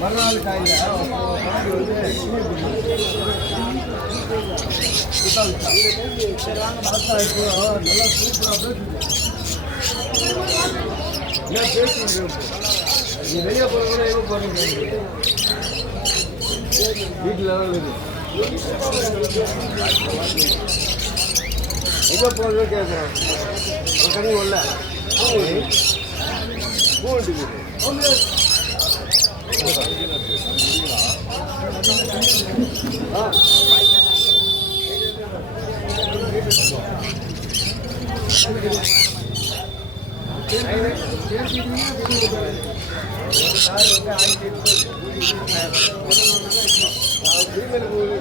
மறுநாள் காயில் நல்லா சூப்பராக என்ன பேசுங்க நீ வெளியே போகிற கூட எவ்வளோ போகிறீங்க வீட்டில் இருக்குது எங்கே போகிறது கேட்குறேன் ஒரு கனி ஒல்ல பூண்டுக்குது ஆ